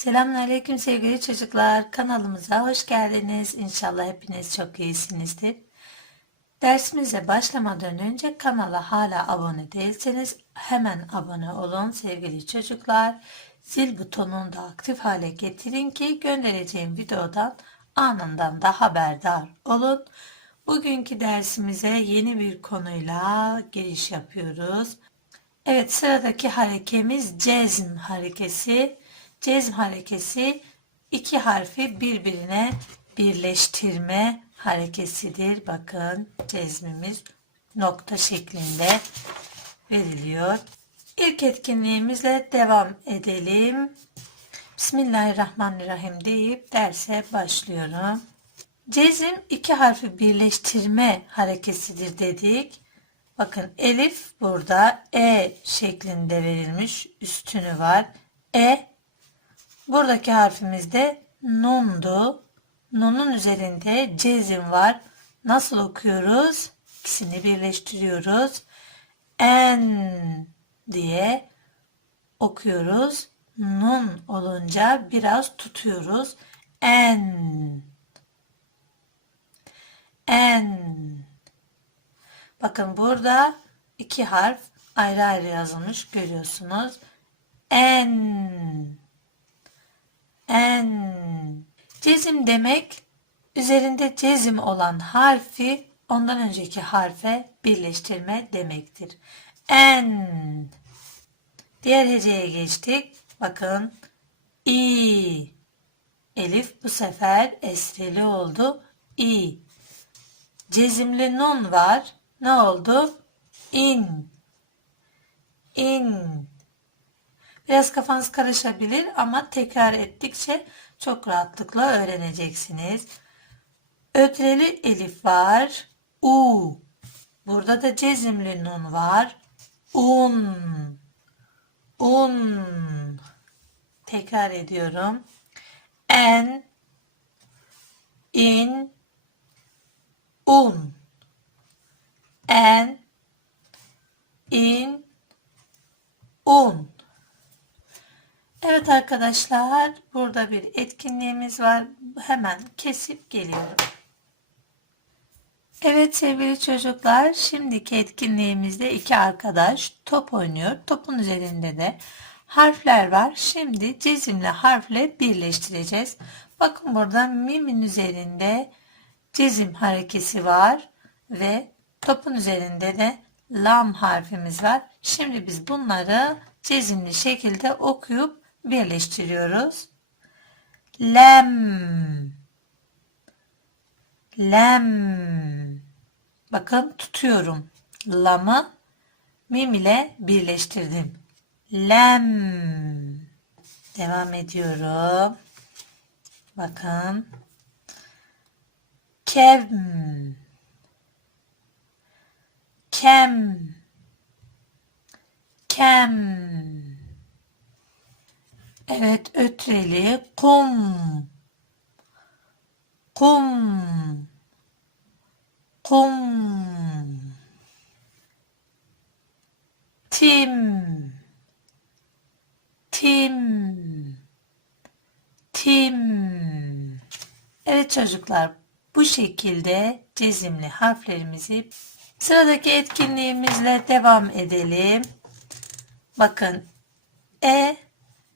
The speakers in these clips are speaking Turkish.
Selamünaleyküm sevgili çocuklar. Kanalımıza hoş geldiniz. İnşallah hepiniz çok iyisinizdir. Dersimize başlamadan önce kanala hala abone değilseniz hemen abone olun sevgili çocuklar. Zil butonunu da aktif hale getirin ki göndereceğim videodan anından da haberdar olun. Bugünkü dersimize yeni bir konuyla giriş yapıyoruz. Evet sıradaki harekemiz cezm harekesi. Cezm harekesi iki harfi birbirine birleştirme harekesidir. Bakın cezmimiz nokta şeklinde veriliyor. İlk etkinliğimizle devam edelim. Bismillahirrahmanirrahim deyip derse başlıyorum. Cezim iki harfi birleştirme harekesidir dedik. Bakın elif burada e şeklinde verilmiş üstünü var. E buradaki harfimiz de nundu. Nunun üzerinde cezim var. Nasıl okuyoruz? İkisini birleştiriyoruz. En diye okuyoruz. Nun olunca biraz tutuyoruz. En en Bakın burada iki harf ayrı ayrı yazılmış görüyorsunuz. En en cezim demek üzerinde cezim olan harfi ondan önceki harfe birleştirme demektir. En diğer heceye geçtik. Bakın i elif bu sefer esreli oldu. i cezimli nun var. Ne oldu? In. In. Biraz kafanız karışabilir ama tekrar ettikçe çok rahatlıkla öğreneceksiniz. Ötreli elif var. U. Burada da cezimli nun var. Un. Un. Tekrar ediyorum. En. In. Un. En. In. Un. Evet arkadaşlar burada bir etkinliğimiz var. Hemen kesip geliyorum. Evet sevgili çocuklar şimdiki etkinliğimizde iki arkadaş top oynuyor. Topun üzerinde de harfler var. Şimdi cezimli harfle birleştireceğiz. Bakın burada mimin üzerinde cezim harekesi var ve topun üzerinde de lam harfimiz var. Şimdi biz bunları cezimli şekilde okuyup birleştiriyoruz. Lem lem bakın tutuyorum. Lamı mim ile birleştirdim. Lem devam ediyorum. Bakın kem kem kem Evet ötreli kum. Kum. Kum. Tim. Tim. Tim. Evet çocuklar bu şekilde cezimli harflerimizi sıradaki etkinliğimizle devam edelim. Bakın E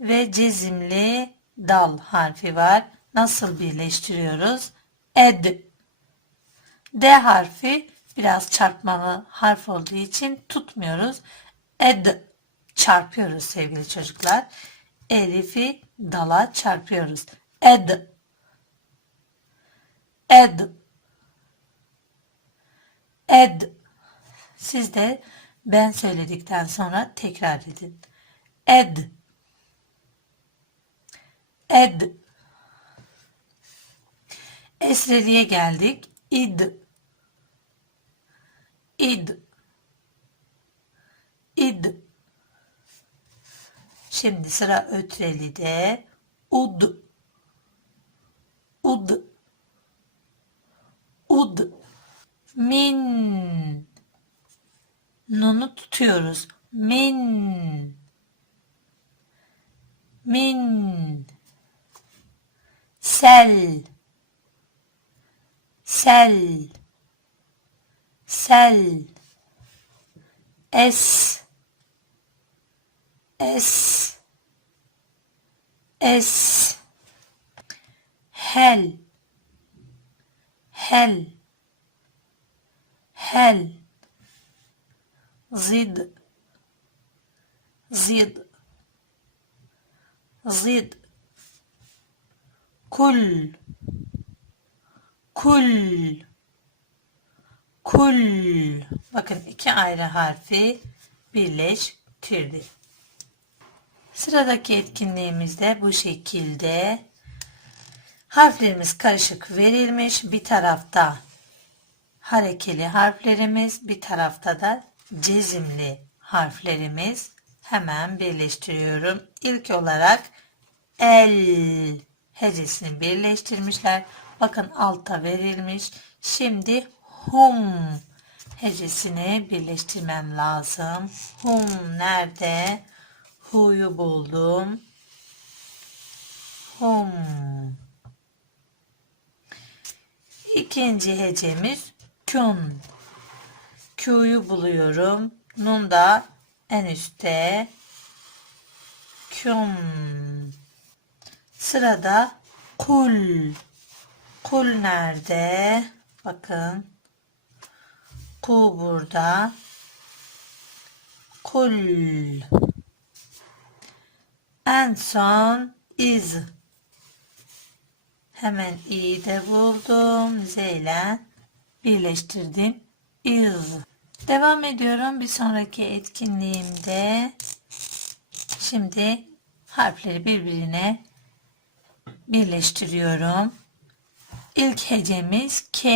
ve cezimli dal harfi var. Nasıl birleştiriyoruz? Ed. D harfi biraz çarpmalı harf olduğu için tutmuyoruz. Ed çarpıyoruz sevgili çocuklar. Elif'i dala çarpıyoruz. Ed. Ed. Ed. Siz de ben söyledikten sonra tekrar edin. Ed. Ed. Esreliye geldik. İd. İd. İd. Şimdi sıra ötrelide. Ud. Ud. Ud. Min. Nunu tutuyoruz. Min. Min. سل. سل. سل. اس. اس. اس. هل. هل. هل. زد. زد. زد. Kul kul kul bakın iki ayrı harfi birleştirdi. Sıradaki etkinliğimizde bu şekilde harflerimiz karışık verilmiş. Bir tarafta harekeli harflerimiz, bir tarafta da cezimli harflerimiz. Hemen birleştiriyorum. İlk olarak el hecesini birleştirmişler. Bakın alta verilmiş. Şimdi hum hecesini birleştirmem lazım. Hum nerede? Hu'yu buldum. Hum. İkinci hecemiz kun. Q'yu buluyorum. Nun da en üstte. Kun. Sırada kul. Kul nerede? Bakın. Ku burada. Kul. En son is. Hemen i'yi de buldum. Z ile birleştirdim. Is. Devam ediyorum bir sonraki etkinliğimde. Şimdi harfleri birbirine birleştiriyorum. İlk hecemiz K.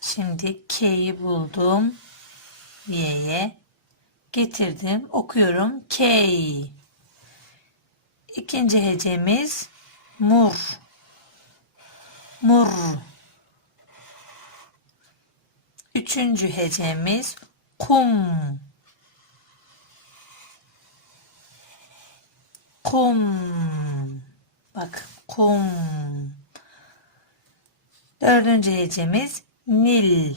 Şimdi K'yi buldum. Y'ye getirdim. Okuyorum. K. İkinci hecemiz mur. Mur. Üçüncü hecemiz kum. Kum. Bak kum. Dördüncü hecemiz nil.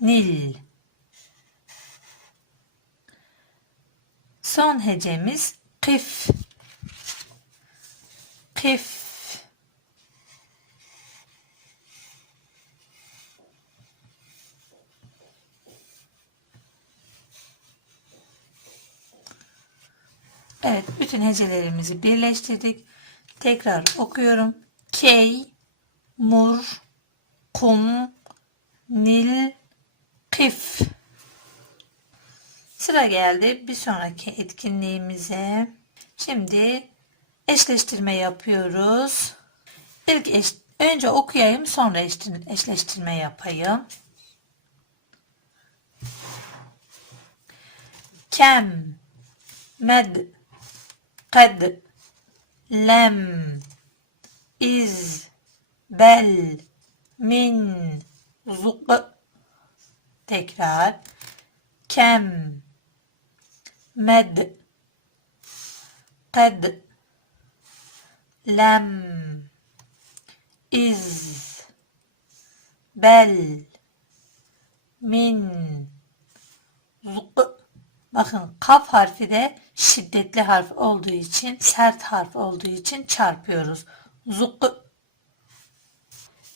Nil. Son hecemiz kif. Kif. Bütün hecelerimizi birleştirdik. Tekrar okuyorum. Key, mur, kum, nil, kif. Sıra geldi bir sonraki etkinliğimize. Şimdi eşleştirme yapıyoruz. İlk eş, önce okuyayım sonra eşleştirme yapayım. Kem, med, kad, lem, iz, bel, min, zuk. Tekrar. Kem, med, kad, lem, iz, bel, min, zuk. Bakın kaf harfi de şiddetli harf olduğu için, sert harf olduğu için çarpıyoruz. Zuk.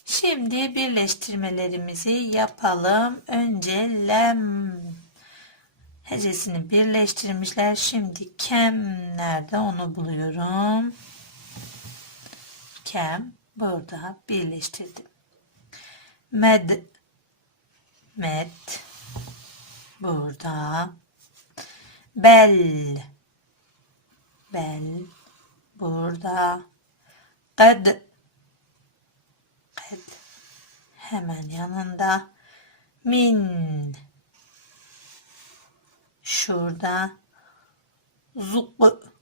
Şimdi birleştirmelerimizi yapalım. Önce lem hecesini birleştirmişler. Şimdi kem nerede onu buluyorum. Kem burada birleştirdim. Med med burada. Bel bel burada. Kad kad hemen yanında. Min şurada. Zuk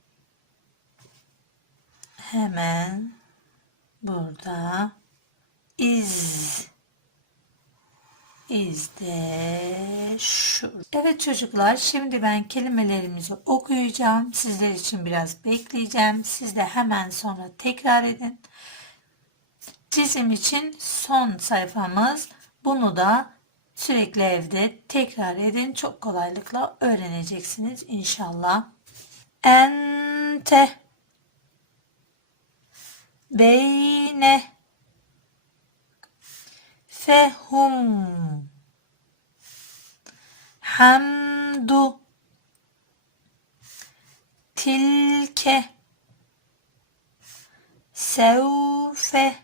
hemen burada. İz is de şur. Evet çocuklar şimdi ben kelimelerimizi okuyacağım. Sizler için biraz bekleyeceğim. Siz de hemen sonra tekrar edin. Çizim için son sayfamız. Bunu da sürekli evde tekrar edin. Çok kolaylıkla öğreneceksiniz inşallah. Ente beyne fehum. Hamdu. Tilke. Sevfe.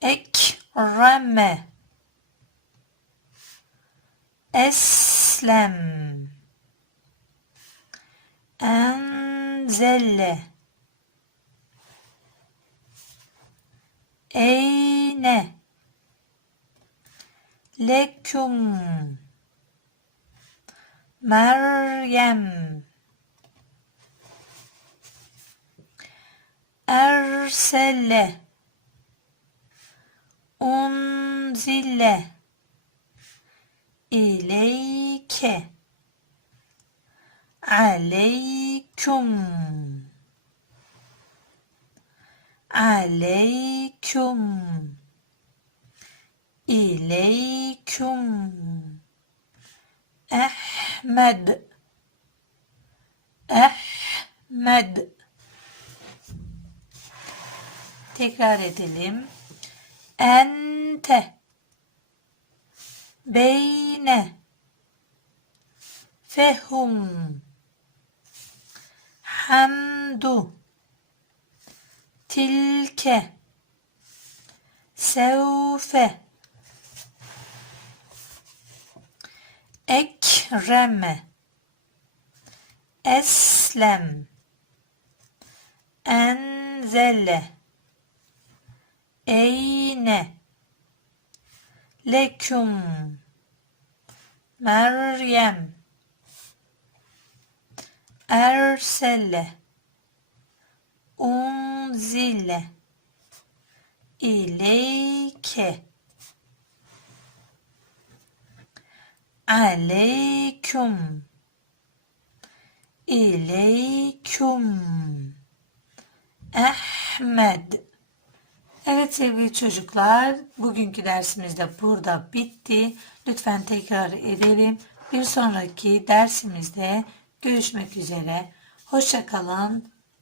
Ekreme. Eslem. Enzelle eyne. Leküm Meryem. Ersele. Unzile. İleyke. Aleyküm aleyküm. İleyküm. Ahmed Ahmed Tekrar edelim. Ente. Beyne. Fehum. Hamdu Tilke. Sevfe Ekreme. Eslem. Enzele. Eyne. Leküm. Meryem. Ersele Unzile İleyke Aleyküm İleyküm Ahmed Evet sevgili çocuklar, bugünkü dersimiz de burada bitti. Lütfen tekrar edelim. Bir sonraki dersimizde görüşmek üzere. Hoşçakalın.